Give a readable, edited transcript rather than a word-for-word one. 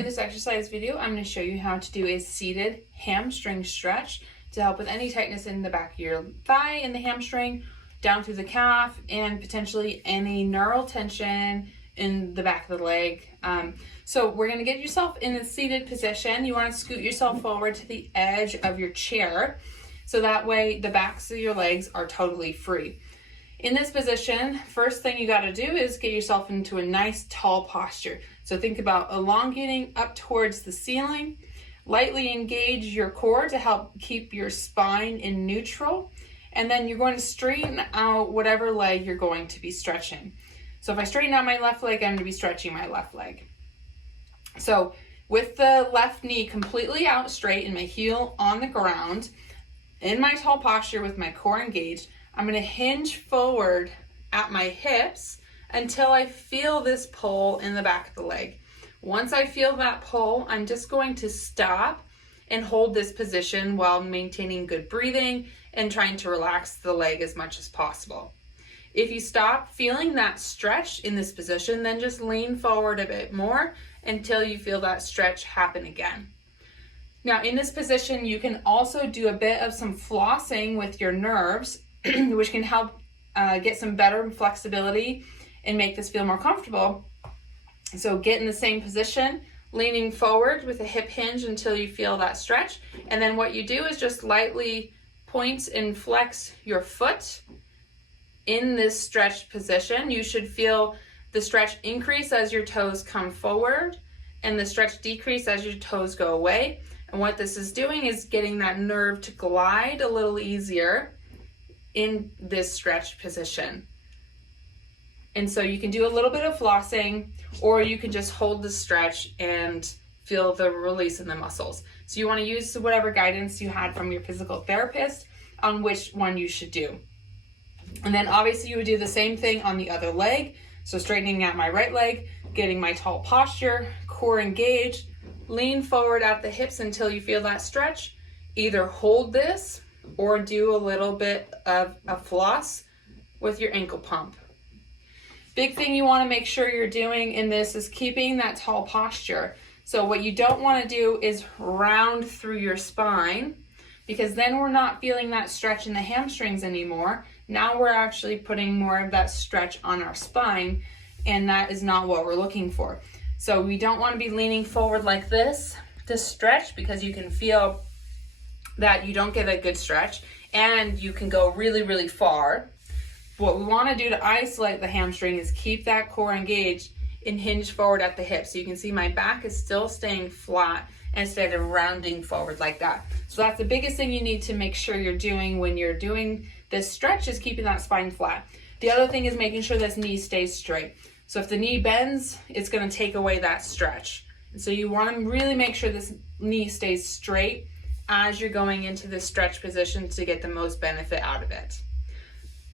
In this exercise video, I'm going to show you how to do a seated hamstring stretch to help with any tightness in the back of your thigh in the hamstring, down through the calf, and potentially any neural tension in the back of the leg. So we're going to get yourself in a seated position. You want to scoot yourself forward to the edge of your chair, so that way the backs of your legs are totally free. In this position, first thing you got to do is get yourself into a nice tall posture. So think about elongating up towards the ceiling. Lightly engage your core to help keep your spine in neutral. And then you're going to straighten out whatever leg you're going to be stretching. So if I straighten out my left leg, I'm going to be stretching my left leg. So with the left knee completely out straight and my heel on the ground, in my tall posture with my core engaged, I'm going to hinge forward at my hips until I feel this pull in the back of the leg. Once I feel that pull, I'm just going to stop and hold this position while maintaining good breathing and trying to relax the leg as much as possible. If you stop feeling that stretch in this position, then just lean forward a bit more until you feel that stretch happen again. Now in this position, you can also do a bit of some flossing with your nerves, which can help get some better flexibility and make this feel more comfortable. So get in the same position, leaning forward with a hip hinge until you feel that stretch. And then what you do is just lightly point and flex your foot in this stretched position. You should feel the stretch increase as your toes come forward and the stretch decrease as your toes go away. And what this is doing is getting that nerve to glide a little easier in this stretched position. And so you can do a little bit of flossing, or you can just hold the stretch and feel the release in the muscles. So you want to use whatever guidance you had from your physical therapist on which one you should do. And then obviously you would do the same thing on the other leg. So straightening out my right leg, getting my tall posture, core engaged, lean forward at the hips until you feel that stretch. Either hold this or do a little bit of a floss with your ankle pump. Big thing you want to make sure you're doing in this is keeping that tall posture. So what you don't want to do is round through your spine, because then we're not feeling that stretch in the hamstrings anymore. Now we're actually putting more of that stretch on our spine, and that is not what we're looking for. So we don't want to be leaning forward like this to stretch, because you can feel that you don't get a good stretch and you can go really, really far. What we want to do to isolate the hamstring is keep that core engaged and hinge forward at the hip. So you can see my back is still staying flat instead of rounding forward like that. So that's the biggest thing you need to make sure you're doing when you're doing this stretch, is keeping that spine flat. The other thing is making sure this knee stays straight. So if the knee bends, it's going to take away that stretch. And so you want to really make sure this knee stays straight as you're going into this stretch position to get the most benefit out of it.